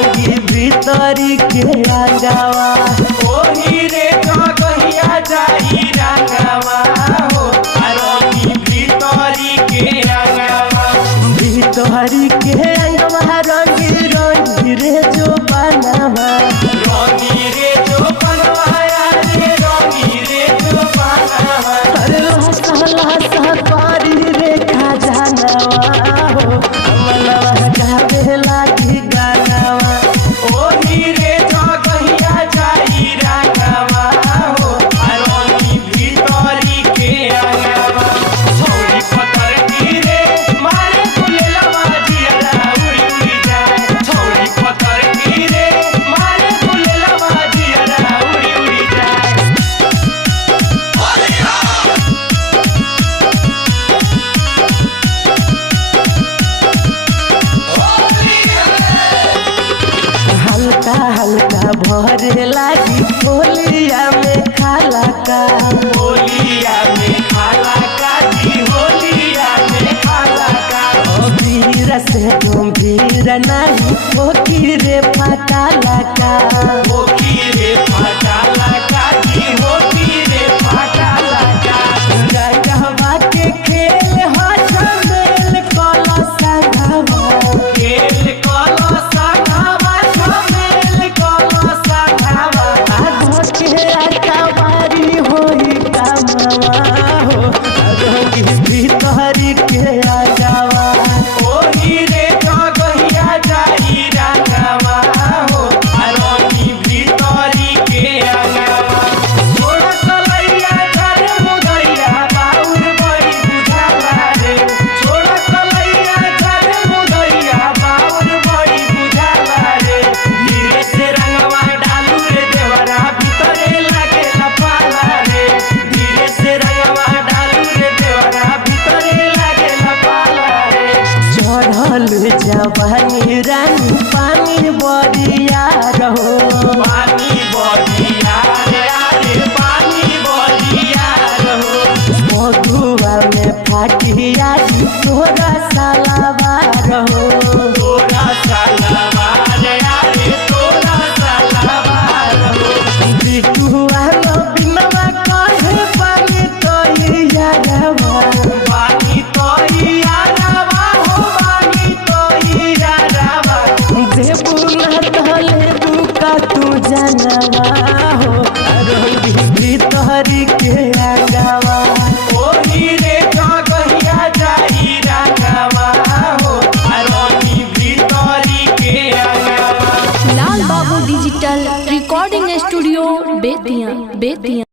भीतरी के रंगवा ओही रे कहिया जाई रंगवा हो रंगी भीतरी के रंगवा भीतरी के रंगवा रंगी रंगी रे जो बनवा रंगी रे जो बनवा रे रंगी रे जो बनवा अरे सहला सहकारी रे खजानवा हो मनवा गावे लागी गानवा ओही रे कहिया जाई रंगवा हो रंगी भीतरी के रंगवा छोड़ी पतर की रे मारे फुलेलवा जिया उड़ी उड़ी जाए छोड़ी पतर की रे मारे फुलेलवा जिया उड़ी उड़ी जाए हल्का हल्का भरे लागी होलिया में खाला का होलिया में खाला का जी होलिया में खाला का वीर से गंभीर नहीं होकी रे फटाला का होकी रे फटाला का जी होकी रे फटाला का रंगवा के खेल हो झमेल कला संगवा खेल कला संगवा झमेल कला संगवा आगो के अकबारी होई कामवा हो रंगी भीतरी के आजावा ओही रे कहिया जाई रंगवा हो रंगी भीतरी के रंगवा छोड़ कलैया घर मुदैया बाउर बड़ी बुझाला रे छोड़ कलैया घर मुदैया बाउर बड़ी बुझाला रे धीरे से रंगवा डालू रे देवरा भीतरे लागे लपाला रे धीरे से रंगवा डालू रे देवरा भीतरे लागे लपाला रे चढ़ल जवानी रंग